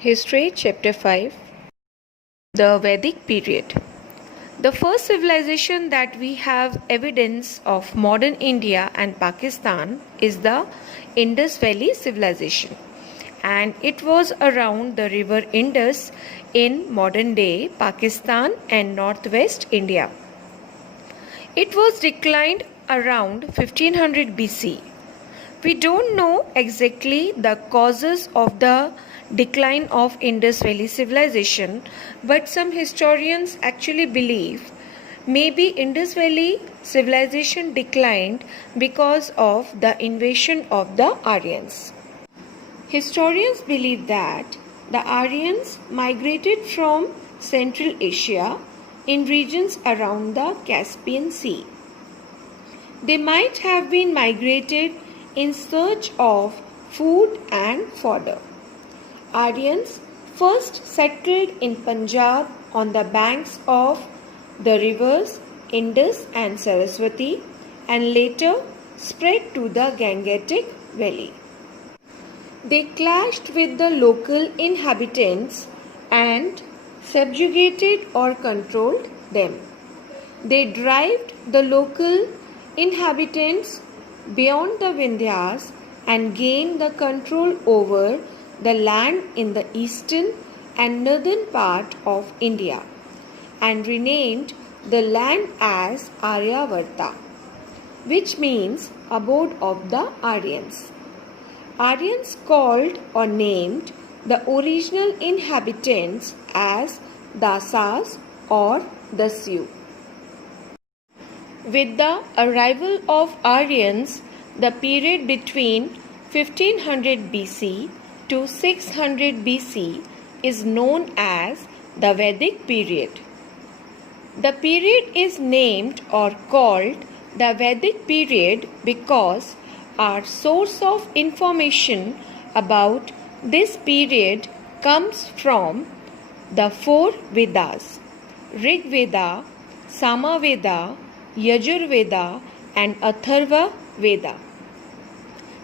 History Chapter 5. The Vedic period. The first civilization that we have evidence of modern India and Pakistan is the Indus Valley civilization, and it was around the river Indus in modern day Pakistan and northwest India. It was declined around 1500 BC. We don't know exactly the causes of the decline of Indus Valley civilization, but some historians actually believe maybe Indus Valley civilization declined because of the invasion of the Aryans. Historians believe that the Aryans migrated from Central Asia in regions around the Caspian Sea. They might have been migrated in search of food and fodder. Aryans first settled in Punjab on the banks of the rivers Indus and Saraswati and later spread to the Gangetic Valley. They clashed with the local inhabitants and subjugated or controlled them. They drove the local inhabitants beyond the Vindhyas and gained the control over the land in the eastern and northern part of India and renamed the land as Aryavarta, which means abode of the Aryans. Aryans called or named the original inhabitants as Dasas or Dasyu. With the arrival of Aryans, the period between 1500 BC to 600 BC is known as the Vedic period. The period is named or called the Vedic period because our source of information about this period comes from the four Vedas: Rig Veda, Sama Veda, Yajur Veda and Atharva Veda.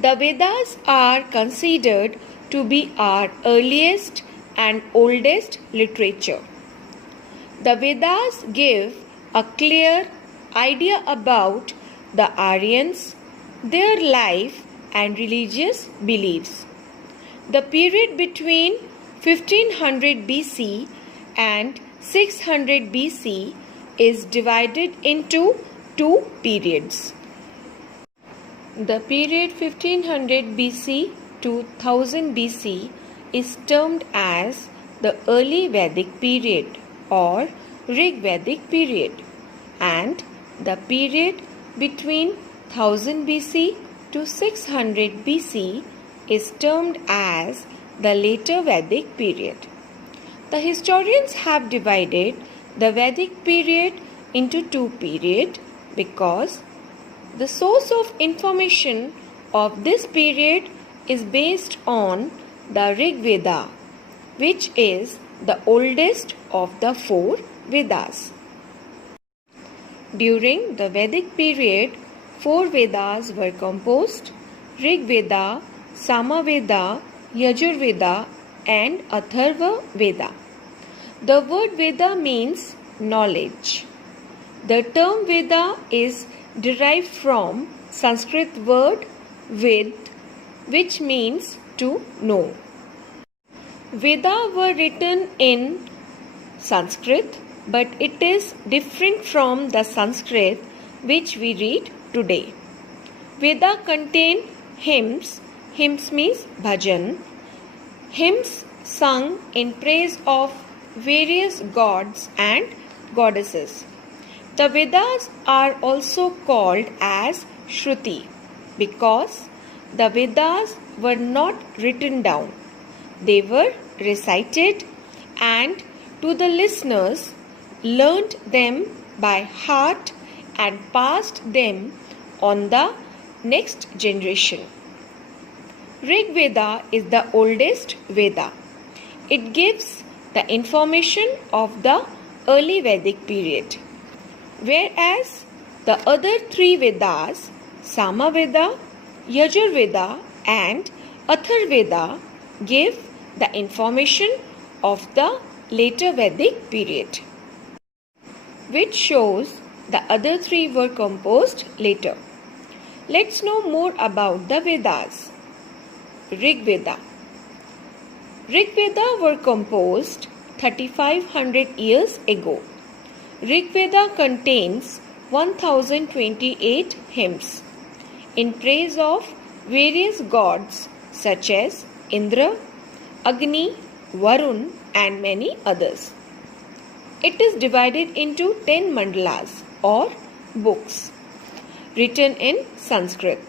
The Vedas are considered to be our earliest and oldest literature. The Vedas give a clear idea about the Aryans, their life and religious beliefs. The period between 1500 BC and 600 BC is divided into two periods. The period 1500 BC to 1000 BC is termed as the early Vedic period or Rig Vedic period, and the period between 1000 BC to 600 BC is termed as the later Vedic period. The historians have divided the Vedic period into two periods because the source of information of this period is based on the Rig Veda, which is the oldest of the four Vedas. During the Vedic period, four Vedas were composed: Rig Veda, Sama Veda, Yajur Veda and Atharva Veda. The word Veda means knowledge. The term Veda is derived from Sanskrit word Ved, which means to know. Veda were written in Sanskrit, but it is different from the Sanskrit which we read today. Veda contain hymns. Hymns means bhajan. Hymns sung in praise of various gods and goddesses. The Vedas are also called as Shruti because the Vedas were not written down. They were recited and to the listeners learnt them by heart and passed them on the next generation. Rig Veda is the oldest Veda. It gives the information of the early Vedic period, whereas the other three Vedas, Sama Veda, Yajur Veda and Atharva Veda, give the information of the later Vedic period, which shows the other three were composed later. Let's know more about the Vedas. Rig Veda. Rig Veda were composed 3500 years ago. Rig Veda contains 1028 hymns in praise of various gods such as Indra, Agni, Varun and many others. It is divided into 10 mandalas or books written in Sanskrit.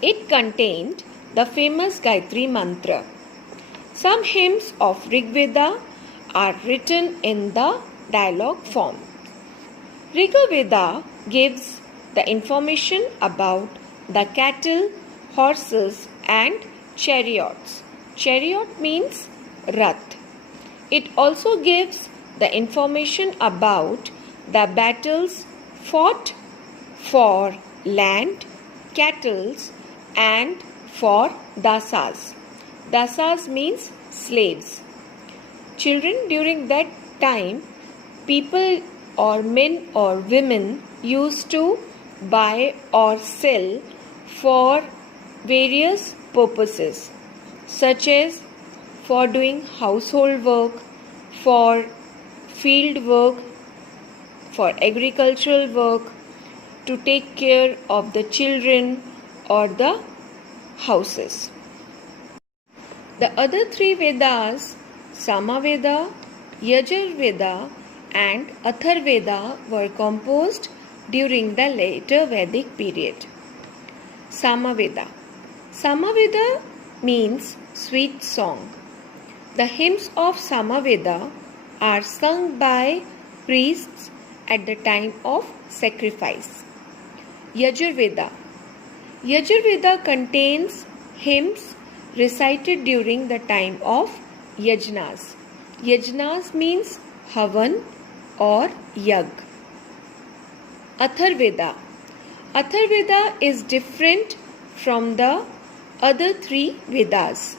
It contained the famous Gayatri mantra. Some hymns of Rig Veda are written in the dialogue form. Riga Veda gives the information about the cattle, horses and chariots. Chariot means Rath. It also gives the information about the battles fought for land, cattle and for dasas. Dasas means slaves. Children during that time, people or men or women used to buy or sell for various purposes, such as for doing household work, for field work, for agricultural work, to take care of the children or the houses. The other three Vedas, Samaveda, Yajurveda and Atharvaveda were composed during the later Vedic period. Samaveda. Samaveda means sweet song. The hymns of Samaveda are sung by priests at the time of sacrifice. Yajurveda. Yajurveda contains hymns recited during the time of yajnas. Yajnas means havan or yag. Atharvaveda. Atharvaveda is different from the other three Vedas.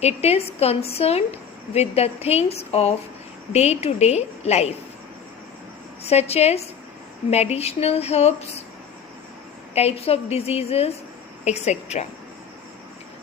It is concerned with the things of day-to-day life, such as medicinal herbs, types of diseases, etc.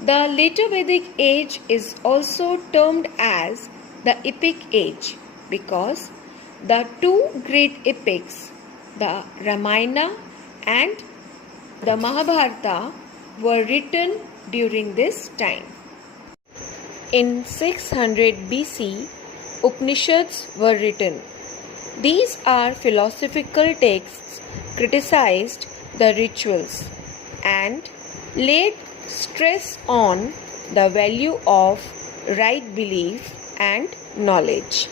The later Vedic age is also termed as the epic age because the two great epics, the Ramayana and the Mahabharata, were written during this time. In 600 BC, Upanishads were written. These are philosophical texts criticized the rituals and laid stress on the value of right belief and knowledge.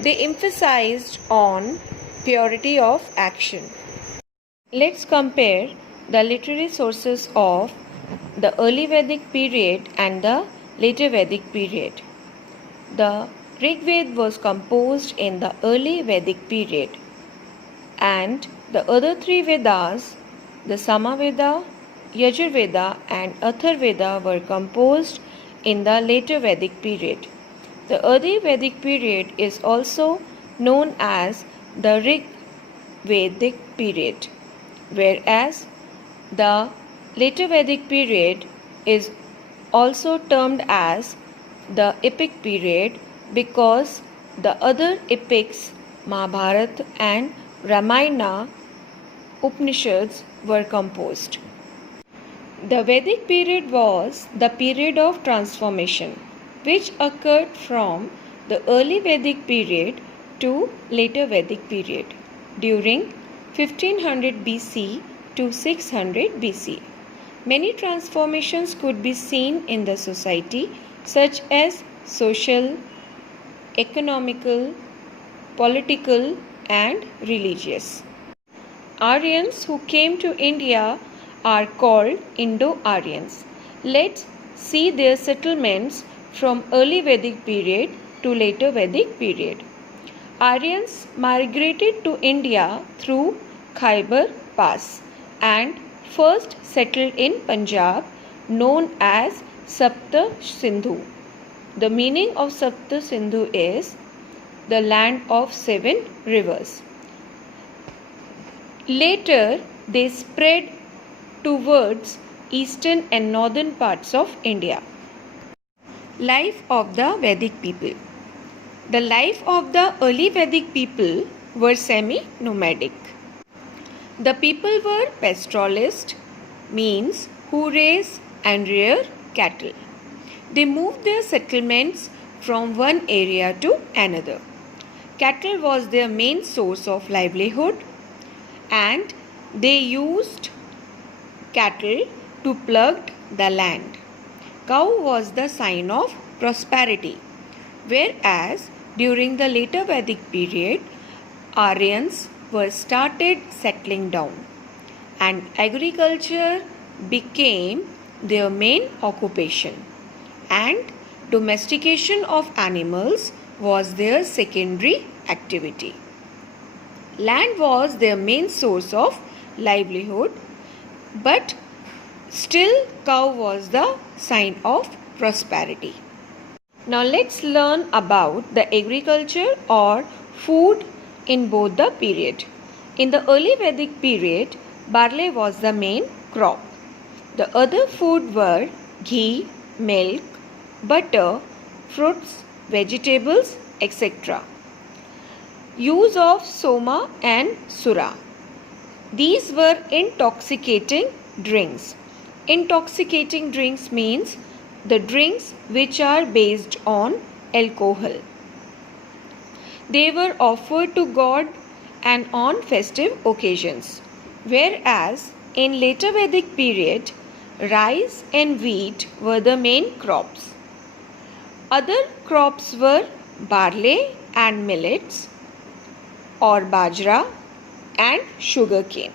They emphasized on purity of action. Let's compare the literary sources of the early Vedic period and the later Vedic period. The Rig Veda was composed in the early Vedic period, and the other three Vedas, the Samaveda, Yajurveda and Atharvaveda, were composed in the later Vedic period. The early Vedic period is also known as the Rig Vedic period, whereas the later Vedic period is also termed as the epic period because the other epics, Mahabharata and Ramayana, Upanishads, were composed. The Vedic period was the period of transformation which occurred from the early Vedic period to later Vedic period during 1500 BC to 600 BC. Many transformations could be seen in the society, such as social, economical, political and religious. Aryans who came to India are called Indo-Aryans. Let's see their settlements from early Vedic period to later Vedic period. Aryans migrated to India through Khyber Pass and first settled in Punjab, known as Sapta Sindhu. The meaning of Sapta Sindhu is the land of 7 rivers. Later, they spread towards eastern and northern parts of India. Life of the Vedic people. The life of the early Vedic people were semi-nomadic. The people were pastoralists, means who raise and rear cattle. They moved their settlements from one area to another. Cattle was their main source of livelihood, and they used cattle to plough the land. Cow was the sign of prosperity, whereas during the later Vedic period, Aryans were started settling down, and agriculture became their main occupation, and domestication of animals was their secondary activity. Land was their main source of livelihood, but still cow was the sign of prosperity. Now let's learn about the agriculture or food in both the period. In the early Vedic period, barley was the main crop. The other food were ghee, milk, butter, fruits, vegetables, etc. Use of soma and sura. These were intoxicating drinks. Intoxicating drinks means the drinks which are based on alcohol. They were offered to God and on festive occasions, whereas in later Vedic period, rice and wheat were the main crops. Other crops were barley and millets, or bajra, and sugarcane.